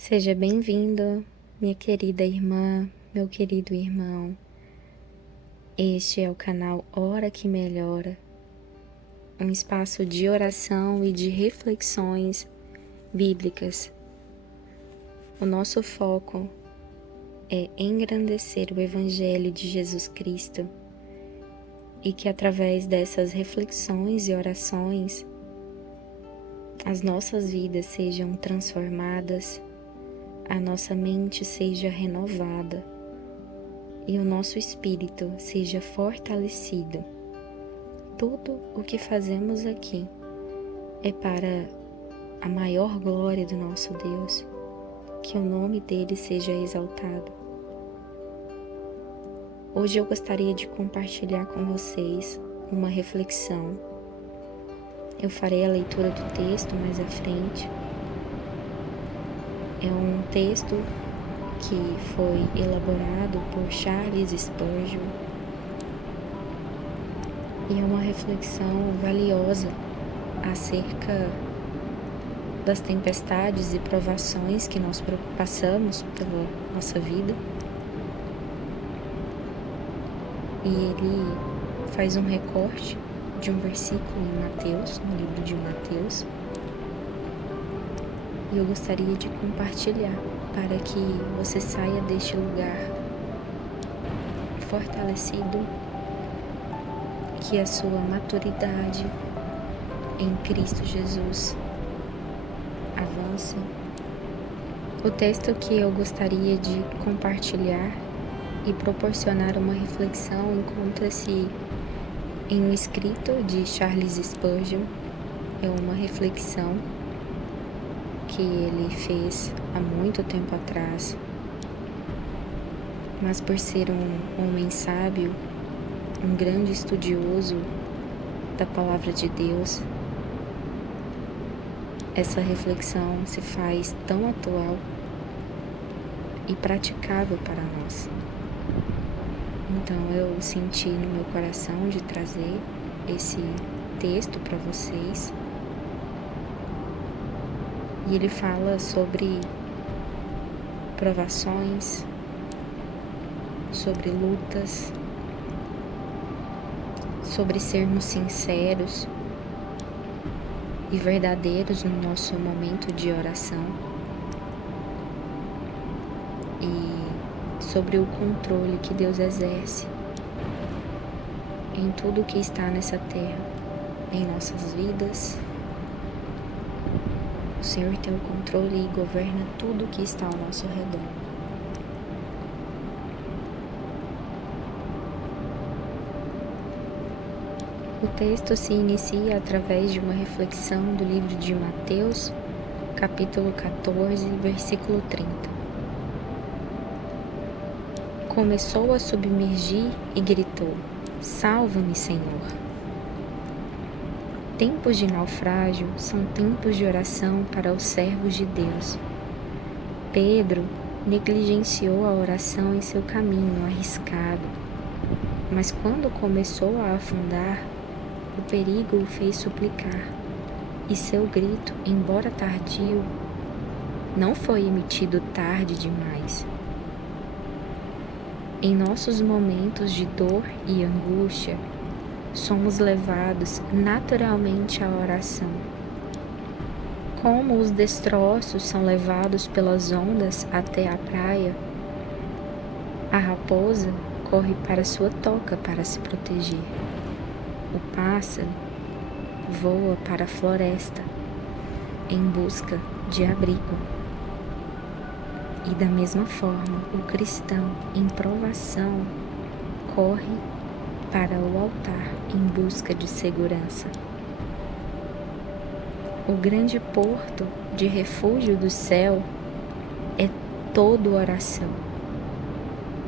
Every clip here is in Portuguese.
Seja bem-vindo, minha querida irmã, meu querido irmão. Este é o canal Hora que Melhora, um espaço de oração e de reflexões bíblicas. O nosso foco é engrandecer o Evangelho de Jesus Cristo e que através dessas reflexões e orações as nossas vidas sejam transformadas, a nossa mente seja renovada e o nosso espírito seja fortalecido. Tudo o que fazemos aqui é para a maior glória do nosso Deus, que o nome dele seja exaltado. Hoje eu gostaria de compartilhar com vocês uma reflexão. Eu farei a leitura do texto mais à frente. É um texto que foi elaborado por Charles Spurgeon e é uma reflexão valiosa acerca das tempestades e provações que nós passamos pela nossa vida. E ele faz um recorte de um versículo em Mateus, no livro de Mateus, e eu gostaria de compartilhar para que você saia deste lugar fortalecido, que a sua maturidade em Cristo Jesus avance. O texto que eu gostaria de compartilhar e proporcionar uma reflexão encontra-se em um escrito de Charles Spurgeon. É uma reflexão que ele fez há muito tempo atrás, mas por ser um homem sábio, um grande estudioso da palavra de Deus, essa reflexão se faz tão atual e praticável para nós. Então eu senti no meu coração de trazer esse texto para vocês. E ele fala sobre provações, sobre lutas, sobre sermos sinceros e verdadeiros no nosso momento de oração e sobre o controle que Deus exerce em tudo que está nessa terra, em nossas vidas. O Senhor tem o controle e governa tudo que está ao nosso redor. O texto se inicia através de uma reflexão do livro de Mateus, capítulo 14, versículo 30. Começou a submergir e gritou: "Salva-me, Senhor!" Tempos de naufrágio são tempos de oração para os servos de Deus. Pedro negligenciou a oração em seu caminho arriscado, mas quando começou a afundar, o perigo o fez suplicar, e seu grito, embora tardio, não foi emitido tarde demais. Em nossos momentos de dor e angústia, somos levados naturalmente à oração. Como os destroços são levados pelas ondas até a praia, a raposa corre para sua toca para se proteger. O pássaro voa para a floresta em busca de abrigo. E da mesma forma, o cristão em provação corre para o altar em busca de segurança. O grande porto de refúgio do céu é todo oração.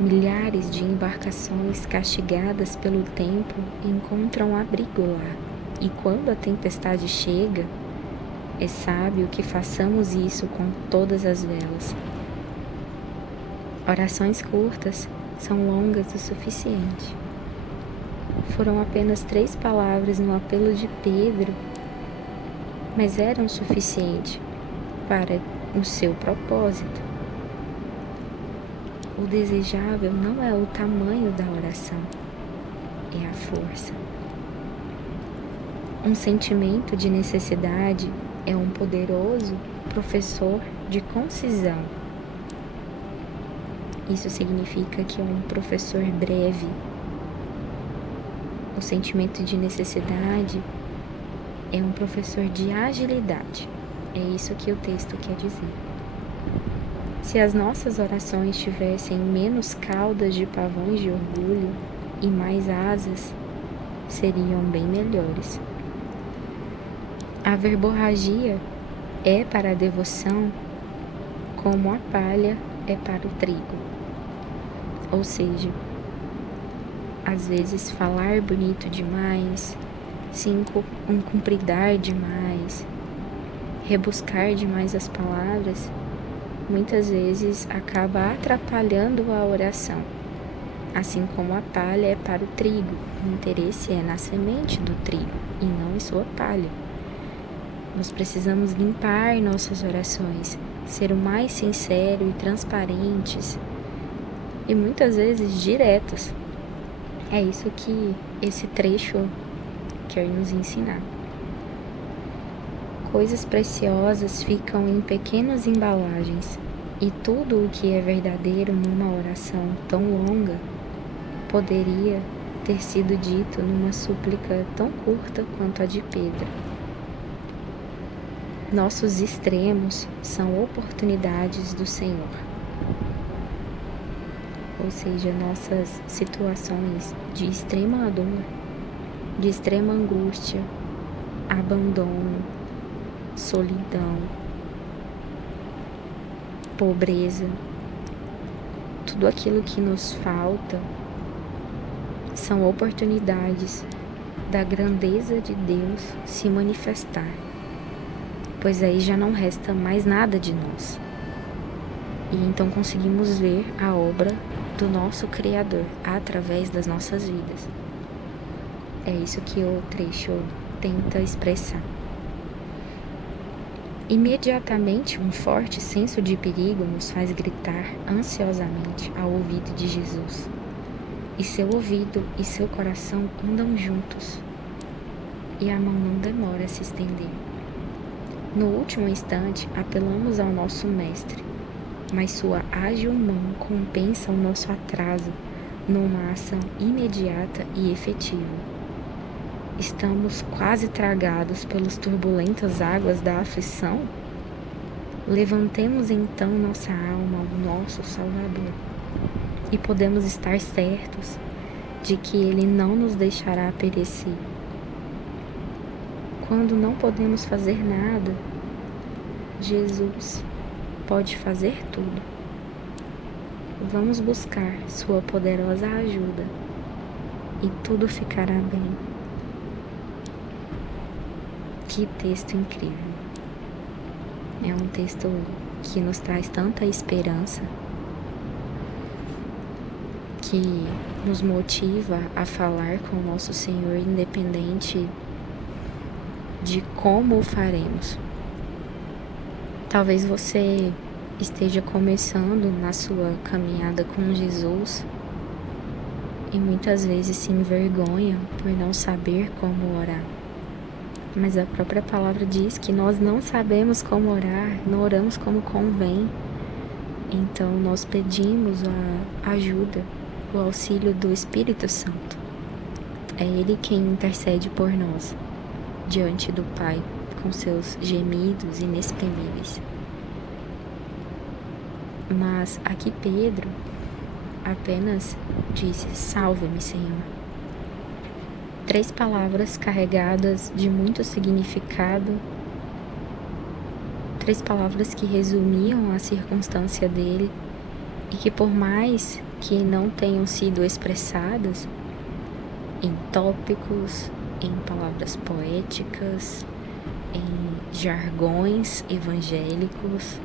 Milhares de embarcações castigadas pelo tempo encontram abrigo lá, e quando a tempestade chega, é sábio que façamos isso com todas as velas. Orações curtas são longas o suficiente. Foram apenas 3 palavras no apelo de Pedro, mas eram suficientes para o seu propósito. O desejável não é o tamanho da oração, é a força. Um sentimento de necessidade é um poderoso professor de concisão. Isso significa que é um professor breve. O sentimento de necessidade é um professor de agilidade. É isso que o texto quer dizer. Se as nossas orações tivessem menos caudas de pavões de orgulho e mais asas, seriam bem melhores. A verborragia é para a devoção como a palha é para o trigo. Ou seja, às vezes falar bonito demais, se encumpridar demais, rebuscar demais as palavras, muitas vezes acaba atrapalhando a oração. Assim como a palha é para o trigo, o interesse é na semente do trigo e não em sua palha. Nós precisamos limpar nossas orações, ser o mais sincero e transparentes e muitas vezes diretos. É isso que esse trecho quer nos ensinar. Coisas preciosas ficam em pequenas embalagens, e tudo o que é verdadeiro numa oração tão longa poderia ter sido dito numa súplica tão curta quanto a de Pedro. Nossos extremos são oportunidades do Senhor. Ou seja, nossas situações de extrema dor, de extrema angústia, abandono, solidão, pobreza, tudo aquilo que nos falta são oportunidades da grandeza de Deus se manifestar, pois aí já não resta mais nada de nós. E então conseguimos ver a obra do nosso Criador através das nossas vidas. É isso que o trecho tenta expressar. Imediatamente, um forte senso de perigo nos faz gritar ansiosamente ao ouvido de Jesus. E seu ouvido e seu coração andam juntos, e a mão não demora a se estender. No último instante, apelamos ao nosso Mestre, mas sua ágil mão compensa o nosso atraso numa ação imediata e efetiva. Estamos quase tragados pelas turbulentas águas da aflição? Levantemos então nossa alma ao nosso Salvador e podemos estar certos de que Ele não nos deixará perecer. Quando não podemos fazer nada, Jesus pode fazer tudo. Vamos buscar sua poderosa ajuda e tudo ficará bem. Que texto incrível! É um texto que nos traz tanta esperança, que nos motiva a falar com o nosso Senhor independente de como o faremos. Talvez você esteja começando na sua caminhada com Jesus e muitas vezes se envergonha por não saber como orar. Mas a própria palavra diz que nós não sabemos como orar, não oramos como convém. Então nós pedimos a ajuda, o auxílio do Espírito Santo. É Ele quem intercede por nós, diante do Pai, com seus gemidos inexprimíveis. Mas aqui Pedro apenas disse: salva-me, Senhor. 3 palavras carregadas de muito significado, 3 palavras que resumiam a circunstância dele e que, por mais que não tenham sido expressadas em tópicos, em palavras poéticas, em jargões evangélicos,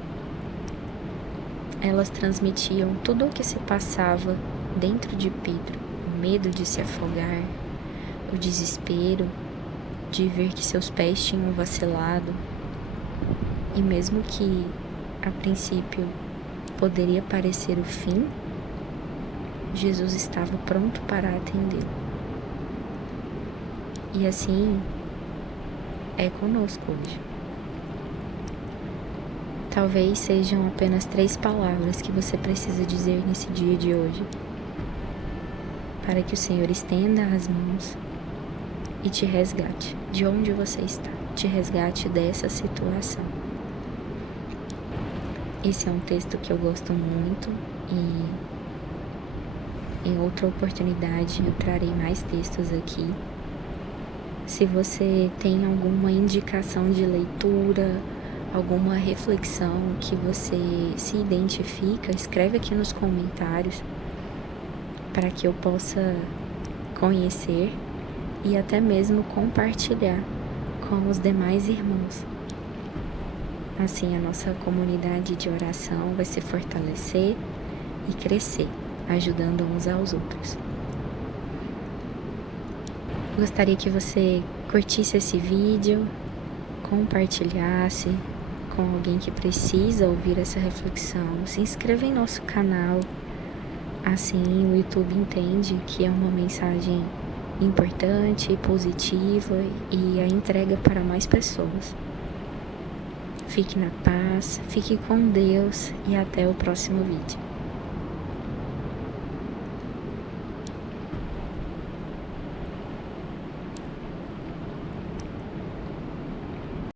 elas transmitiam tudo o que se passava dentro de Pedro: o medo de se afogar, o desespero de ver que seus pés tinham vacilado, e mesmo que a princípio poderia parecer o fim, Jesus estava pronto para atendê-lo. E assim é conosco hoje. Talvez sejam apenas 3 palavras que você precisa dizer nesse dia de hoje, para que o Senhor estenda as mãos e te resgate de onde você está, te resgate dessa situação. Esse é um texto que eu gosto muito e em outra oportunidade eu trarei mais textos aqui. Se você tem alguma indicação de leitura, alguma reflexão que você se identifica, escreve aqui nos comentários para que eu possa conhecer e até mesmo compartilhar com os demais irmãos. Assim a nossa comunidade de oração vai se fortalecer e crescer, ajudando uns aos outros. Gostaria que você curtisse esse vídeo, compartilhasse com alguém que precisa ouvir essa reflexão. Se inscreva em nosso canal, assim o YouTube entende que é uma mensagem importante e positiva e a entrega para mais pessoas. Fique na paz, fique com Deus e até o próximo vídeo.